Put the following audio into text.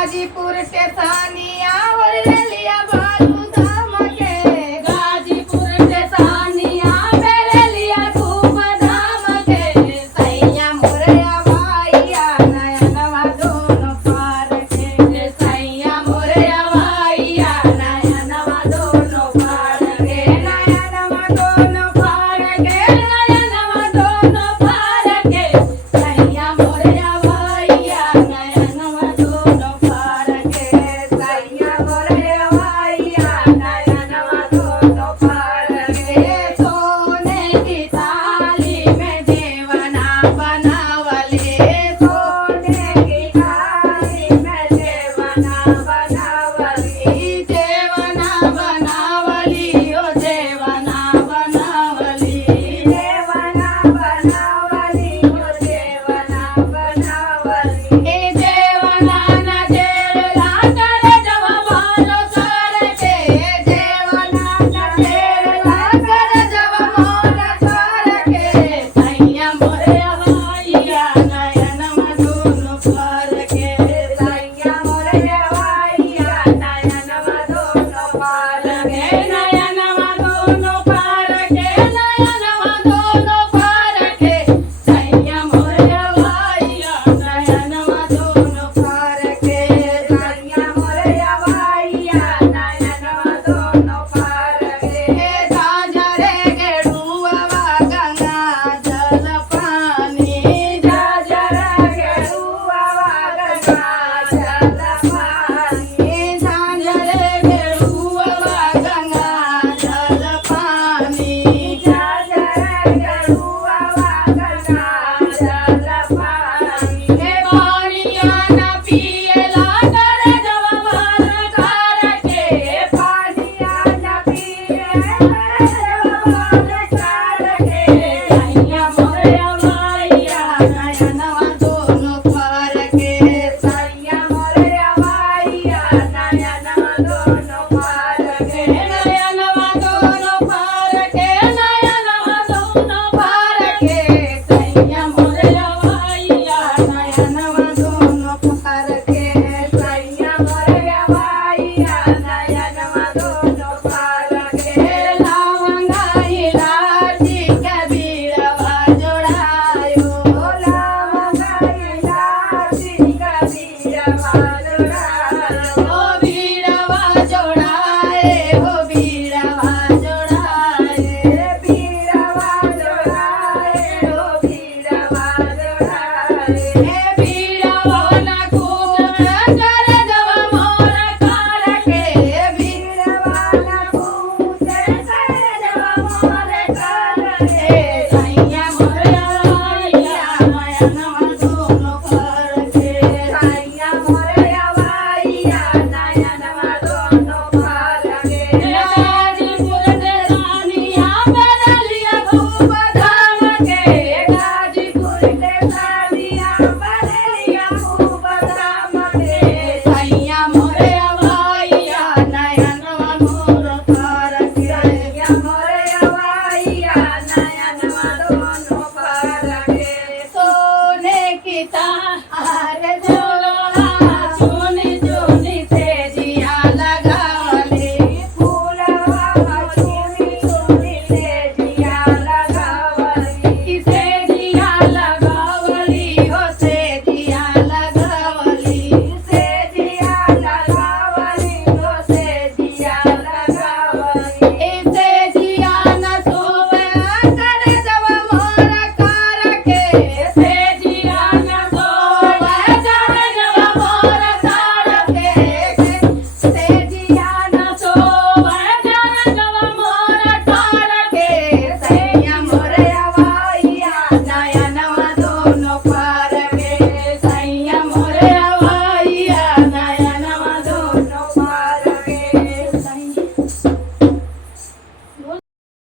गाजीपुर के सानिया और रेलिया बालू धाम के गाजीपुर के सानिया मेरे लिया धूप धाम के सैया मोरया भाईया नयनवा दोनों पार के सैया मोरया भाईया नयनवा दोनों पार के नयनवा दोनों पार के नयनवा दोनों पार के सैया मोरया भाईया नयनवा दोनों पार के सैया मोरया भाईया नयनवा दोनों पार के सोने की थाली में देवना बनावले सोने की थाली में देवना बनावली देवना बनावली ओ देवना बनावली देवना बनावली ओ देवना बनावली ए देवना न देवला करे जब बालो सर के देवना न देवला करे जब मोला सर के सैया मोरया भाईया नयनवा दोनों पार के सैया मोरया भाईया नयनवा दोनों पार के नयनवा दोनों पार के नयनवा दोनों पार के सैया मोरया भाईया नयनवा दोनों पार के सैया मोरया भाईया नयनवा दोनों पार के साजरे के डुआवा गंगा जल पानी साजरे के डुआवा गंगा जल पानी साजरे के डुआवा गंगा जल पानी साजरे के डुआवा गंगा जल पानी हे पानिया न पियला करे जब बाल कर के पानिया न पियला करे जब बाल कर के सैया मोरया भाईया नयनवा दोनों पार के सैया मोरया भाईया नयनवा दोनों पार के नयनवा दोनों पार के नयनवा दोनों पार के सैया मोरया भाईया नयनवा दोनों पार के सैया मोरया भाईया नयनवा दोनों पार के लावंगा इलाची कबीरवा जोड़ायो लावंगा इलाची कबीरवा जोड़ायो ओ बीरवा जोड़ाए ओ बीरवा जोड़ाए बीरवा जोड़ाए ओ बीरवा जोड़ाए हे बीरवा ना खूब